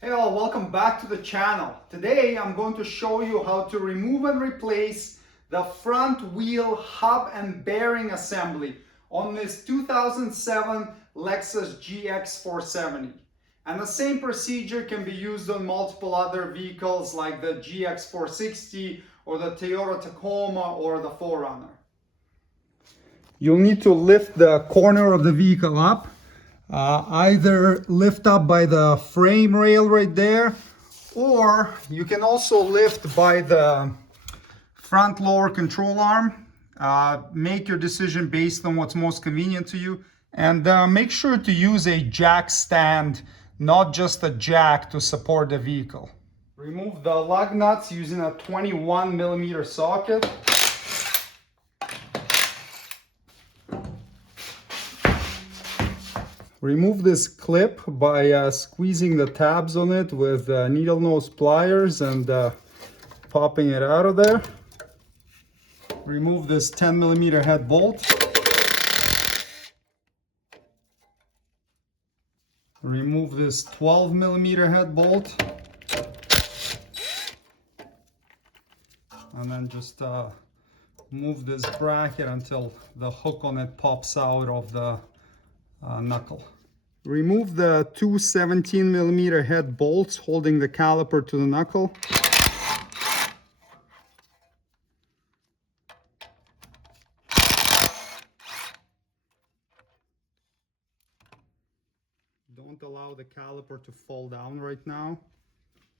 Hey all, welcome back to the channel. Today I'm going to show you how to remove and replace the front wheel hub and bearing assembly on this 2007 Lexus GX470. And the same procedure can be used on multiple other vehicles like the GX460 or the Toyota Tacoma or the 4Runner. You'll need to lift the corner of the vehicle up. Either lift up by the frame rail right there, or you can also lift by the front lower control arm. Make your decision based on what's most convenient to you, and make sure to use a jack stand, not just a jack, to support the vehicle. Remove the lug nuts using a 21mm socket. Remove this clip by squeezing the tabs on it with needle nose pliers and popping it out of there. Remove this 10mm head bolt. Remove this 12mm head bolt. And then just move this bracket until the hook on it pops out of the knuckle. Remove the two 17mm head bolts holding the caliper to the knuckle. Don't allow the caliper to fall down right now.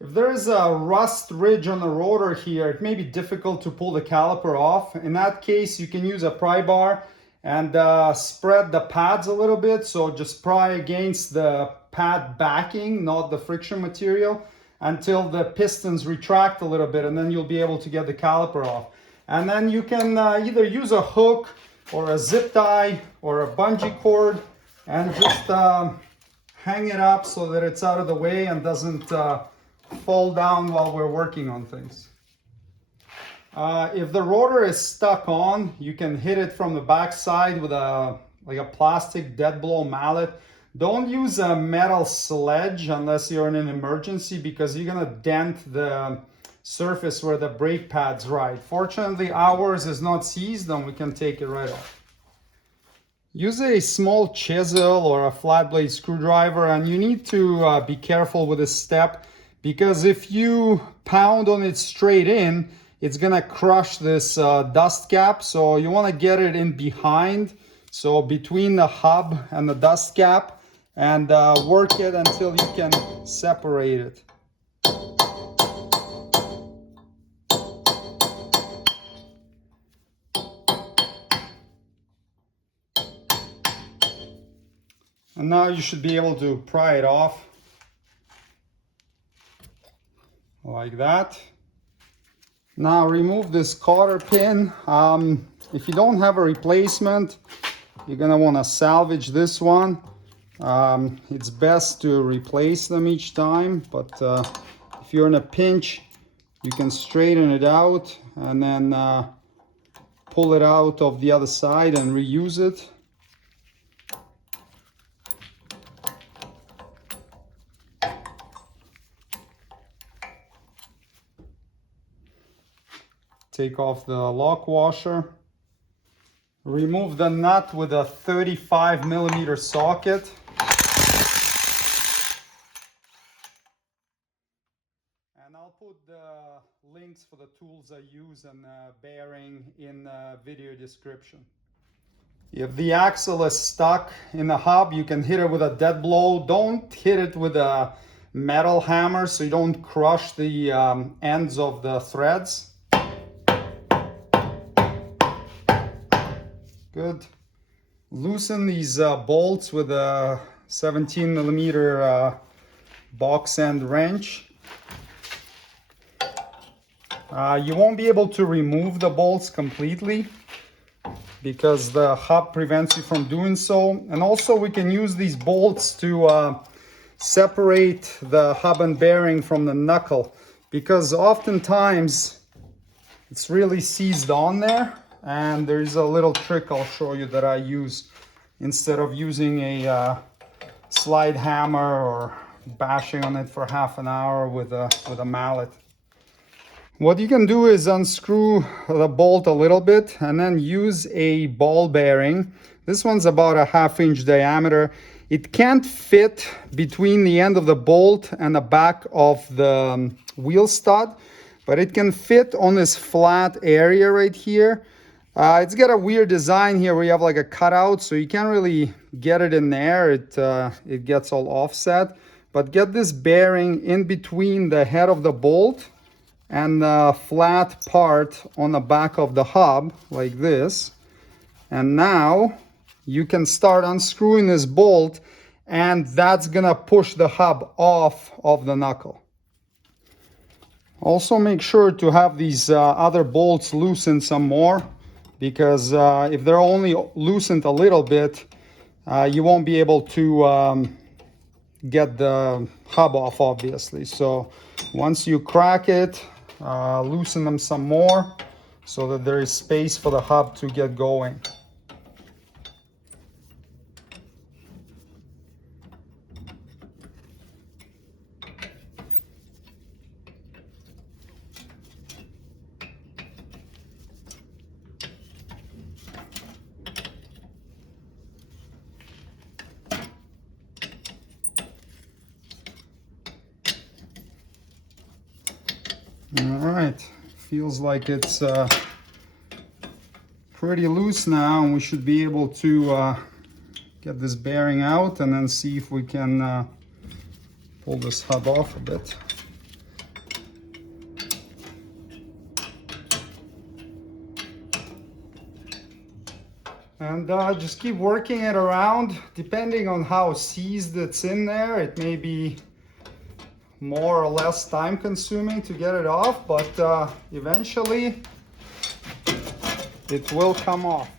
If there is a rust ridge on the rotor here, it may be difficult to pull the caliper off. In that case, you can use a pry bar and spread the pads a little bit. So just pry against the pad backing, not the friction material, until the pistons retract a little bit, and then you'll be able to get the caliper off. And then you can either use a hook or a zip tie or a bungee cord and just hang it up so that it's out of the way and doesn't fall down while we're working on things. If the rotor is stuck on, you can hit it from the back side with a plastic dead blow mallet. Don't use a metal sledge unless you're in an emergency, because you're gonna dent the surface where the brake pads ride. Fortunately, ours is not seized and we can take it right off. Use a small chisel or a flat blade screwdriver, and you need to be careful with this step, because if you pound on it straight in, it's gonna crush this dust cap. So you wanna get it in behind, so between the hub and the dust cap, and work it until you can separate it. And now you should be able to pry it off like that. Now remove this cotter pin. If you don't have a replacement, you're gonna want to salvage this one. It's best to replace them each time, but if you're in a pinch, you can straighten it out and then pull it out of the other side and reuse it. Take off the lock washer. Remove the nut with a 35mm socket. And I'll put the links for the tools I use and bearing in the video description. If the axle is stuck in the hub, you can hit it with a dead blow. Don't hit it with a metal hammer so you don't crush the ends of the threads. Good. Loosen these bolts with a 17mm box end wrench. You won't be able to remove the bolts completely because the hub prevents you from doing so. And also we can use these bolts to separate the hub and bearing from the knuckle, because oftentimes it's really seized on there. And there's a little trick I'll show you that I use. Instead of using a slide hammer or bashing on it for half an hour with a mallet. What you can do is unscrew the bolt a little bit and then use a ball bearing. This one's about a 1/2 inch diameter. It can't fit between the end of the bolt and the back of the wheel stud, but it can fit on this flat area right here. It's got a weird design here where you have like a cutout, so you can't really get it in there. It gets all offset. But get this bearing in between the head of the bolt and the flat part on the back of the hub like this. And now you can start unscrewing this bolt, and that's gonna push the hub off of the knuckle. Also make sure to have these other bolts loosened some more, because if they're only loosened a little bit, you won't be able to get the hub off, obviously. So once you crack it, loosen them some more so that there is space for the hub to get going. All right, feels like it's pretty loose now, and we should be able to get this bearing out and then see if we can pull this hub off a bit. And just keep working it around. Depending on how seized it's in there, it may be more or less time consuming to get it off, but eventually it will come off.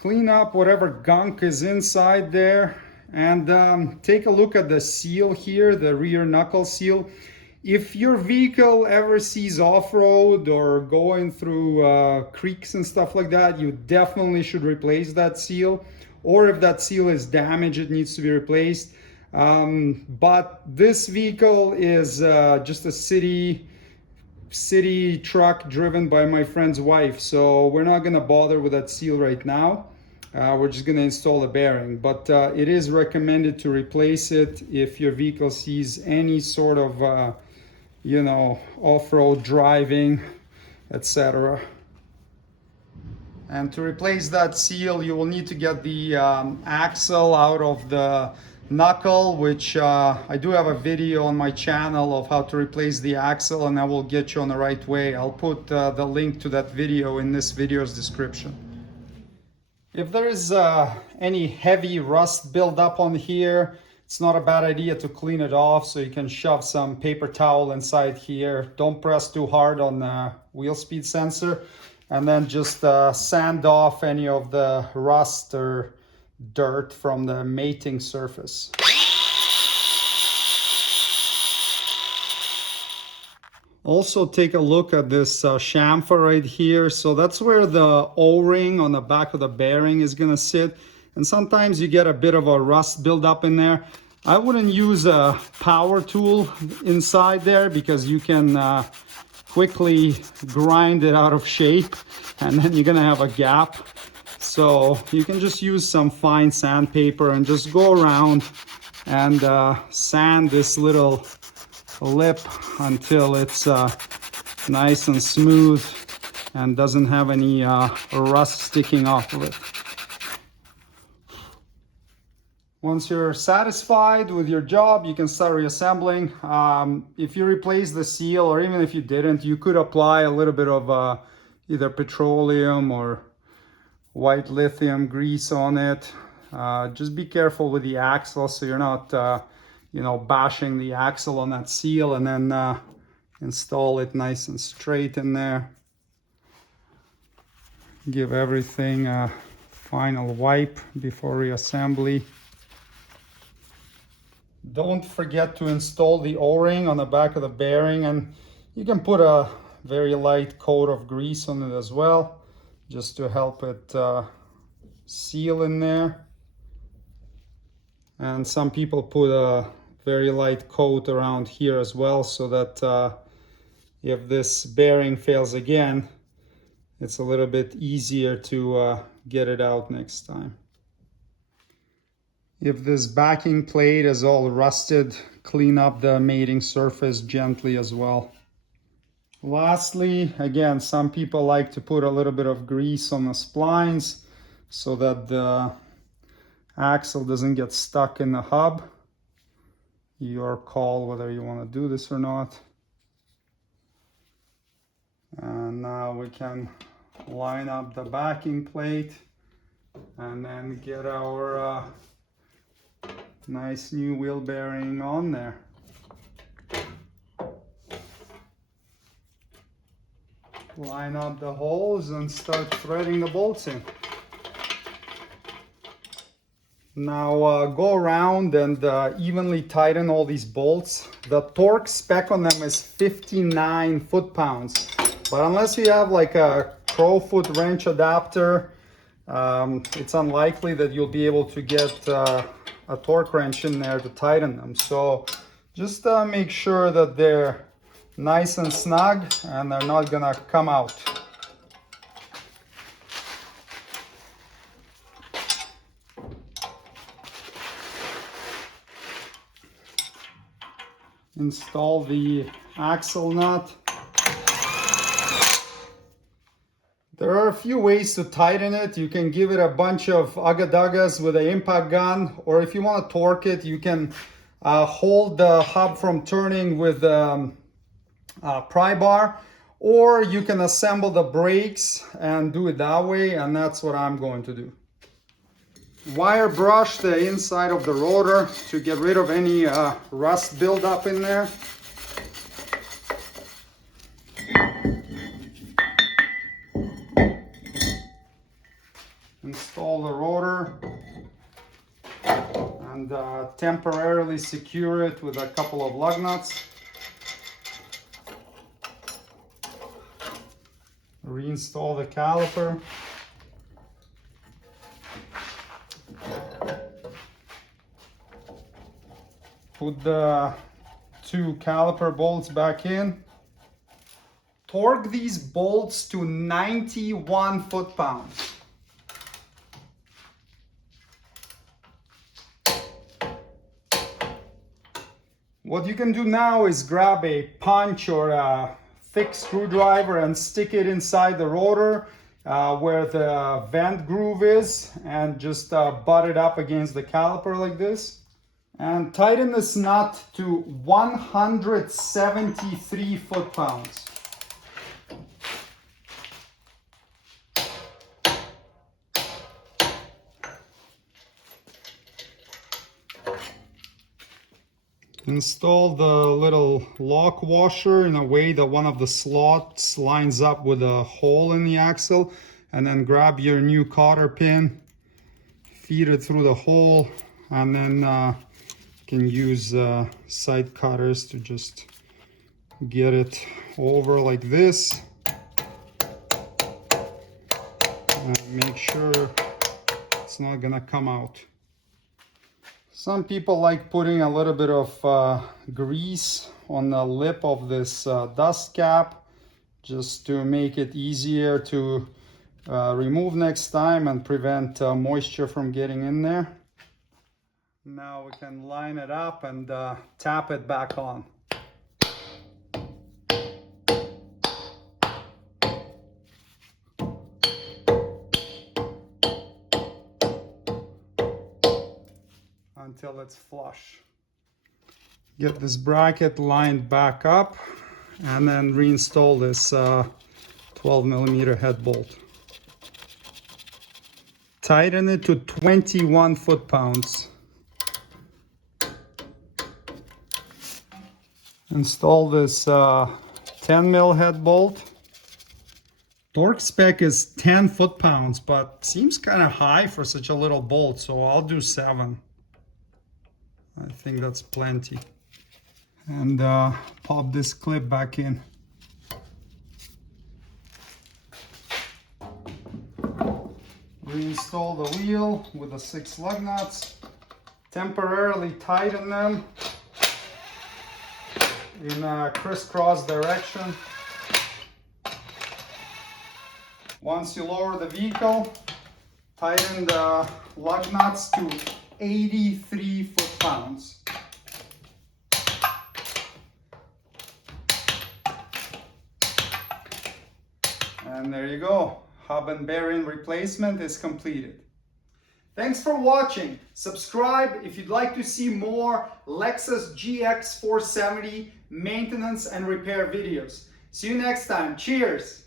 Clean up whatever gunk is inside there, and take a look at the seal here, the rear knuckle seal. If your vehicle ever sees off-road or going through creeks and stuff like that, you definitely should replace that seal. Or if that seal is damaged, it needs to be replaced. But this vehicle is just a city truck driven by my friend's wife, so we're not going to bother with that seal right now. We're just going to install a bearing, but it is recommended to replace it if your vehicle sees any sort of you know, off-road driving, etc. And to replace that seal, you will need to get the axle out of the knuckle, which I do have a video on my channel of how to replace the axle, and I will get you on the right way. I'll put the link to that video in this video's description. If there is any heavy rust buildup on here, it's not a bad idea to clean it off, so you can shove some paper towel inside here. Don't press too hard on the wheel speed sensor, and then just sand off any of the rust or dirt from the mating surface. Also take a look at this chamfer right here. So that's where the O-ring on the back of the bearing is going to sit. And sometimes you get a bit of a rust buildup in there. I wouldn't use a power tool inside there, because you can quickly grind it out of shape, and then you're going to have a gap. So you can just use some fine sandpaper and just go around and sand this little lip until it's nice and smooth and doesn't have any rust sticking off of it. Once you're satisfied with your job, you can start reassembling. If you replace the seal, or even if you didn't, you could apply a little bit of either petroleum or white lithium grease on it. Just be careful with the axle so you're not you know, bashing the axle on that seal, and then install it nice and straight in there. Give everything a final wipe before reassembly. Don't forget to install the O-ring on the back of the bearing, and you can put a very light coat of grease on it as well, just to help it seal in there. And some people put a very light coat around here as well, so that if this bearing fails again, it's a little bit easier to get it out next time. If this backing plate is all rusted, clean up the mating surface gently as well. Lastly, again, some people like to put a little bit of grease on the splines so that the axle doesn't get stuck in the hub. Your call whether you want to do this or not. And now we can line up the backing plate and then get our nice new wheel bearing on there. Line up the holes and start threading the bolts in. Now go around and evenly tighten all these bolts. The torque spec on them is 59 foot-pounds, but unless you have like a crowfoot wrench adapter, it's unlikely that you'll be able to get a torque wrench in there to tighten them. So just make sure that they're nice and snug and they're not gonna come out. Install the axle nut. There are a few ways to tighten it. You can give it a bunch of ugga-duggas with an impact gun, or if you want to torque it, you can hold the hub from turning with pry bar, or you can assemble the brakes and do it that way, and that's what I'm going to do. Wire brush the inside of the rotor to get rid of any rust buildup in there. Install the rotor and temporarily secure it with a couple of lug nuts. Reinstall the caliper. Put the two caliper bolts back in. Torque these bolts to 91 foot-pounds. What you can do now is grab a punch or a thick screwdriver and stick it inside the rotor where the vent groove is, and just butt it up against the caliper like this. And tighten this nut to 173 foot-pounds. Install the little lock washer in a way that one of the slots lines up with a hole in the axle, and then grab your new cotter pin, feed it through the hole, and then you can use side cutters to just get it over like this, and make sure it's not gonna come out. Some people like putting a little bit of grease on the lip of this dust cap, just to make it easier to remove next time and prevent moisture from getting in there. Now we can line it up and tap it back on. Until it's flush. Get this bracket lined back up and then reinstall this 12mm head bolt. Tighten it to 21 foot-pounds. Install this 10mm head bolt. Torque spec is 10 foot-pounds, but seems kind of high for such a little bolt, so I'll do 7. I think that's plenty. And pop this clip back in. Reinstall the wheel with the 6 lug nuts. Temporarily tighten them in a crisscross direction. Once you lower the vehicle, tighten the lug nuts to 83 foot-pounds. And there you go. Hub and bearing replacement is completed. Thanks for watching. Subscribe if you'd like to see more Lexus GX470 maintenance and repair videos. See you next time. Cheers!